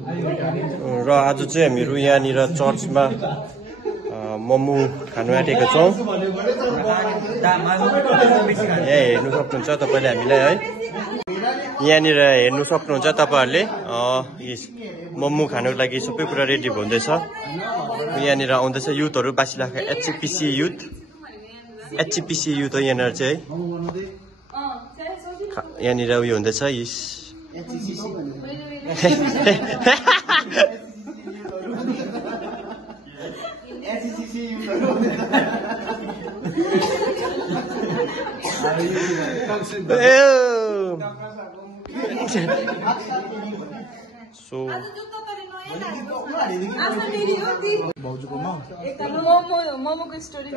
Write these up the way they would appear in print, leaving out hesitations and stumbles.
र आज चाहिँ हामीहरू यहाँनिर चर्चमा मोमो खानु आँटेको छौँ। यहाँ हेर्नु सक्नुहुन्छ तपाईँले हामीलाई है, यहाँनिर हेर्नु सक्नुहुन्छ तपाईँहरूले मोमो खानुको लागि सबै कुरा रेडी हुँदैछ। यहाँनिर आउँदैछ युथहरू, बासिलाखा एचपिसी युथ हो यहाँनिर चाहिँ यहाँनिर उयो हुँदैछ। मोमोको स्टोरी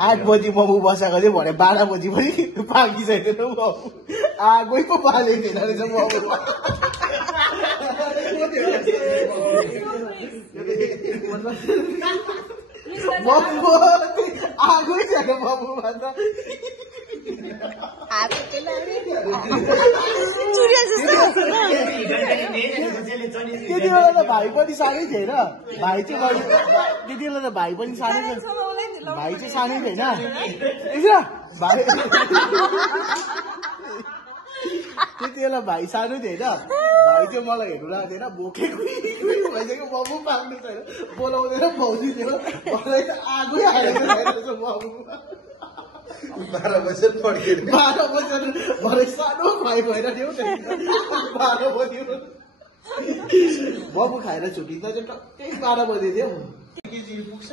8 बजी मोमो बसाएको थियो भने 12 बजी पनि पाकिसकेन मोमो। आगै पो बालेको थिएन रहेछ मोमो। मोमो आगै छैन मोमोमा त। त्यति बेला त भाइ पनि सानै थिएन, भाइ चाहिँ त्यति बेला त भाइ पनि सानै थिएन, भाइ चाहिँ सानै थिएन भाइ त्यति बेला भाइ सानो थिएन। भाइ चाहिँ मलाई हेर्नु लाग्यो थिएन, भोकेको भइसक्यो, मोमो पाक्नु छैन, बोलाउँदैन भाउजू थियो। मलाई त आगै हालेको रहेछ मोमोमा। 12 बजे पड्केर 12 बजे मलाई सानो खुवाइ भएर थियो 12 बजे मोमो खाएर छुट्टिँदा चाहिँ टक्कै 12 बजे थियो। केजी पुग्छ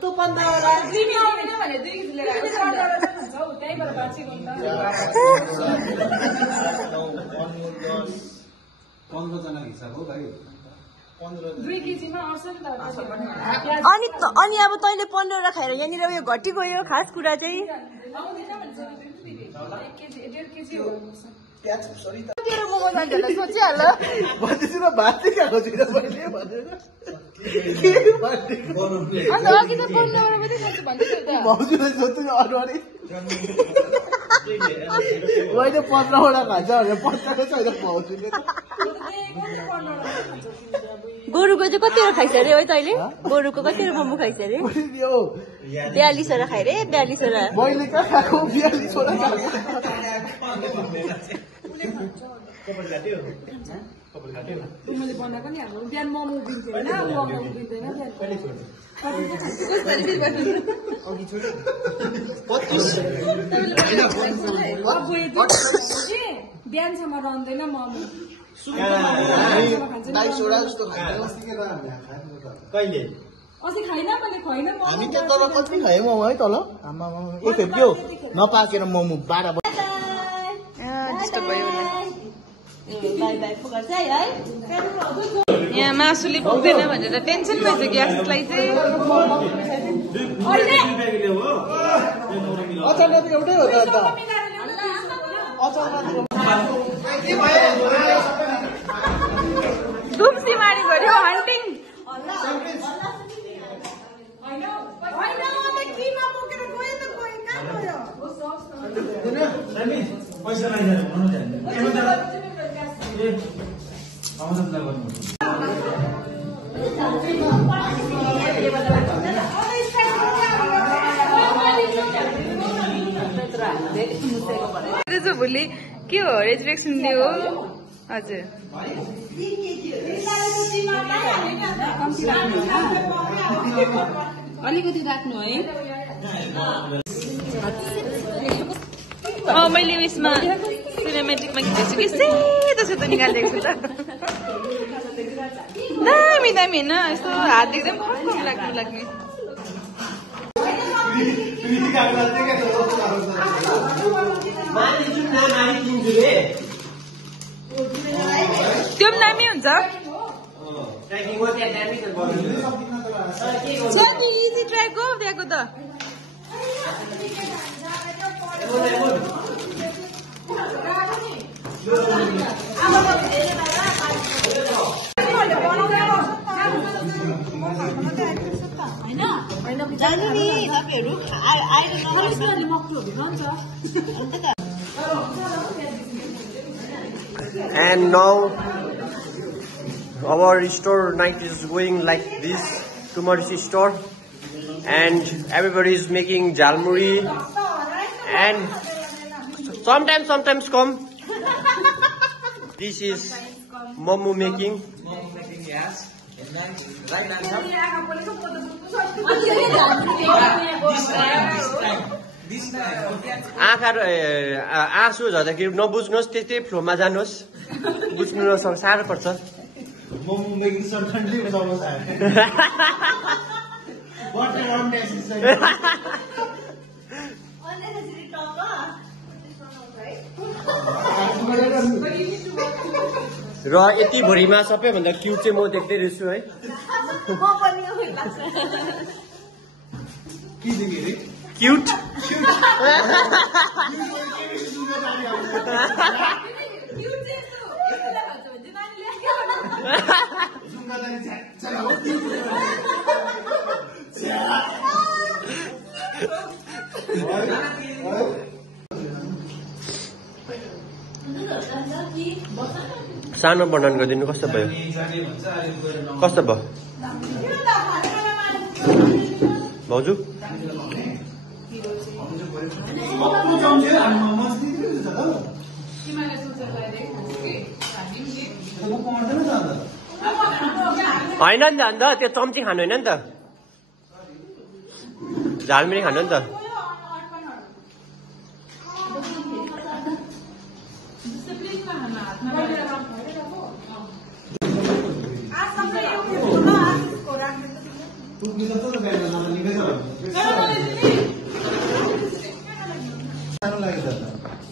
तो 15 वटा दिने आउँदैन भने 2 केजी लिएर आउँछ। 15 वटा हुन्छ हौ, त्यहीबाट बाँचेको हुन्छ। 15 जना हिसाब हो भाइ। 2 केजीमा आउँछ नि त। अनि अब तैँले 15 वटा खाएर यहाँनिर उयो घटी गयो। खास कुरा चाहिँ आउँदैन भन्छ 1 केजी 1.5 केजी हो। मोमो जान्छ होला सोचिहाल। भन्दैछु र भात चाहिँ खाएको छुइनँ मैले भनेर। अन्त अघि त 15 वटा मात्रै खान्छु भन्दै थियो त। भाउजूले सोध्छु अरू अरे मैले 15 वटा खान्छ भनेर पत्ताकै छैन भाउजूले। गोरुको चाहिँ कतिवटा खाइस अरे है तैँले? गोरुको कतिवटा मोमो खाइस अरे? 42 वटा खाए रे। 42 वटा मैले कहाँ खाएको? 42 वटा खाएको। मैले बनाएको नि हाम्रो बिहान मोमो उभिन्थ्यो होइन, मोमो उभिन्दैन बिहानसम्म रहँदैन मोमो। कहिले अस्ति खाइन मैले खुवाइन हामी त तल कति खायौँ मोमो है तल आमा एक खेप्यो नपाकेर मोमो 12 बजे डिस्टर्ब भयो यहाँ मासुले पुग्दैन भनेर टेन्सन भएछ ग्यासलाई चाहिँ। अचानक एउटै हो त धुम्सीमारी गऱ्यो हन्टिङ। भोलि के हो रेजरेक्सन डे हो? हजुर अलिकति राख्नु है। मैले उयसमा सिनेमेटिकमा खिचेछु कि सेतो सेतो निकालिदिएको छु त। दामी दामी होइन, यस्तो हात देख्दा पनि कम लाग्ने। त्यो पनि दामी हुन्छ। इजी ट्र्याक हो त्यहाँको त। जानु नि तपाईँहरू मक्टुहरू जान्छ। And now our store night is going like this to Maurice store, and everybody is making jalmuri, and sometimes come. This is momo making. Yes. And then right answer. This time. आँखा आँसु झर्दाखेरि नबुझ्नुहोस्, त्यस्तै फ्लोमा जानुहोस्, बुझ्नु नसक्छ, साह्रो पर्छ। Momo making certainly was almost happening. What a wrong necessary. Unnecessary talk, र यति भरिमा सबैभन्दा क्युट चाहिँ म देख्दै रहेछु है। क्युट सानो वर्णन गरिदिनु, कस्तो भयो? कस्तो भयो भाउजू? होइन नि त, अन्त त्यो चम्ची खानु होइन नि त, झालमुरी खानु नि त।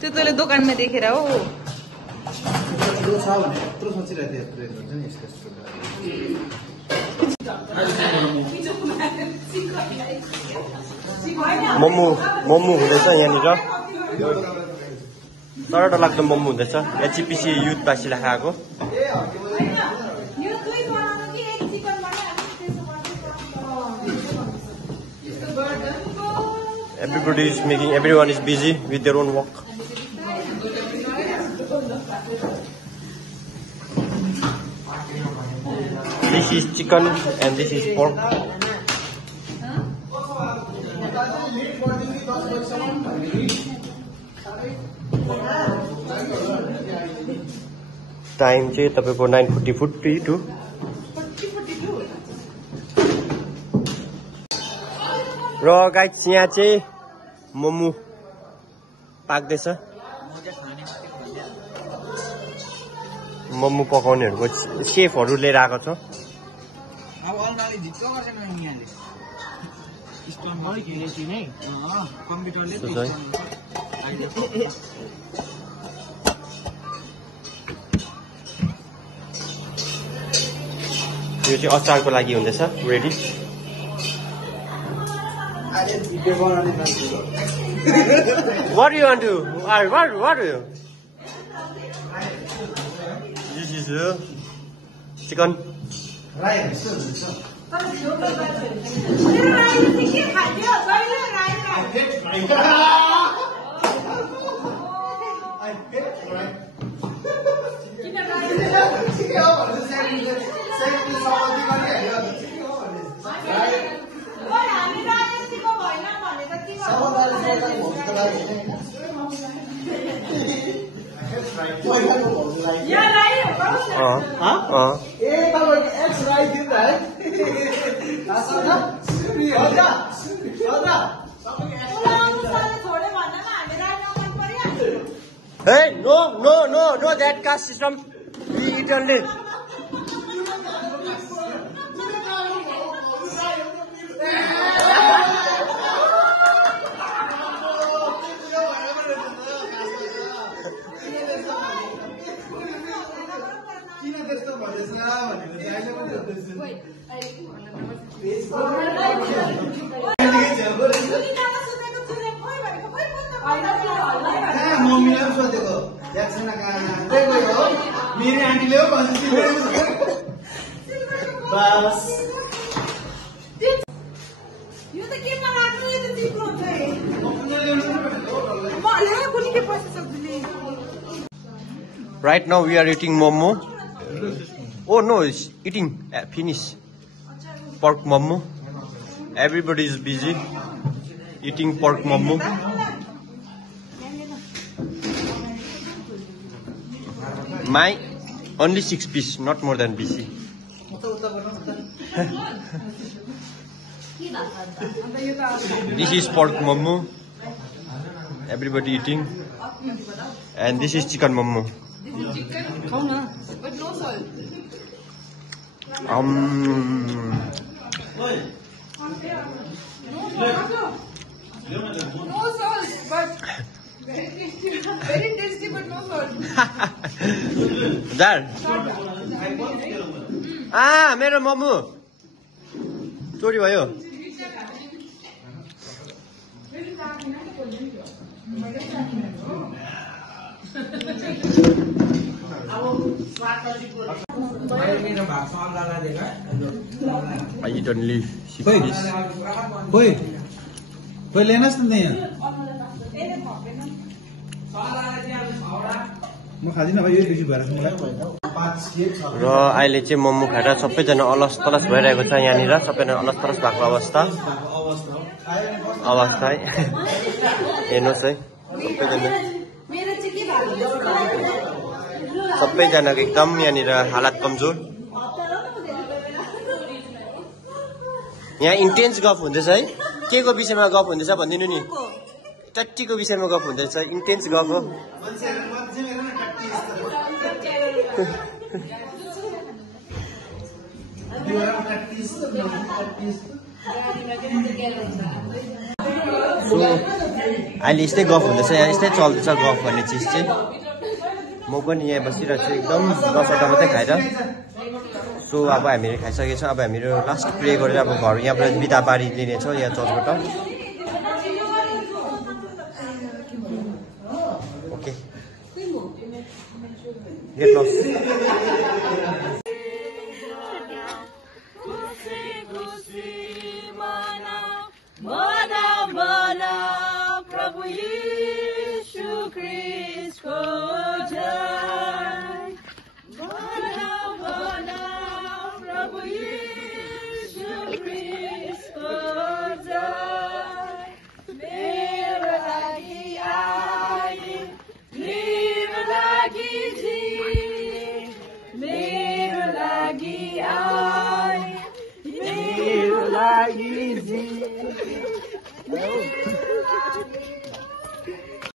त्यो तैँले दोकानमा देखेर हो। मोमो हुँदैछ यहाँनिर, तर लाग्दो मोमो हुँदैछ। एचपिसी युथ पासीले खाएको। Everybody is making, everyone is busy with their own work. This is chicken and this is pork. Time चाहिँ तपाईको 9:42 र गाइस यहाँ चाहिँ मोमो पाक्दैछ। मोमो पकाउनेहरूको सेफहरू लिएर आएको छ। यो चाहिँ अचारको लागि हुँदैछ, ready. What do you want to? What do you? This is chicken. Hey, no, that caste system, we eat only. मेरी आंटी ले बस यो त के मलाई यो त जिप्लो छ है म ल्याए कुनी के पैसा सक्दिने Right now we are eating momo. Oh no, it's eating finish. Pork momo. Everybody is busy eating pork momo. My only 6 piece, not more than BC. This is pork momo. Everybody eating. And this is chicken momo. But no salt. No salt, but very tasty, but no salt. Dar. Ah, मेरो मोमो चोरी भयो. I eat only 6 piece. कोही लेनस् न यहाँ म खादिनँ भाइ यो बेसी भएर मलाई र अहिले चाहिँ मोमो खाएर सबैजना अलस तलस भइरहेको छ यहाँनिर सबैजना अलस तलस भएको अवस्था है हेर्नुहोस् है सबैजनाको एकदम यहाँनिर हालत कमजोर यहाँ इन्टेन्स गफ हुँदैछ है के को विषयमा गफ हुँदैछ भनिदिनु नि टट्टीको विषयमा गफ हुँदैछ इन्टेन्स गफ हो अहिले यस्तै गफ हुँदैछ यहाँ यस्तै चल्दैछ गफ भन्ने चिज चाहिँ म पनि यहाँ बसिरहेको छु एकदम दसवटा मात्रै खाएर सो अब हामीले खाइसकेको छौँ अब हामीहरू लास्ट प्रे गरेर अब घर यहाँबाट बिदा पारिदिनेछौँ यहाँ चर्चबाट ओके गेट लस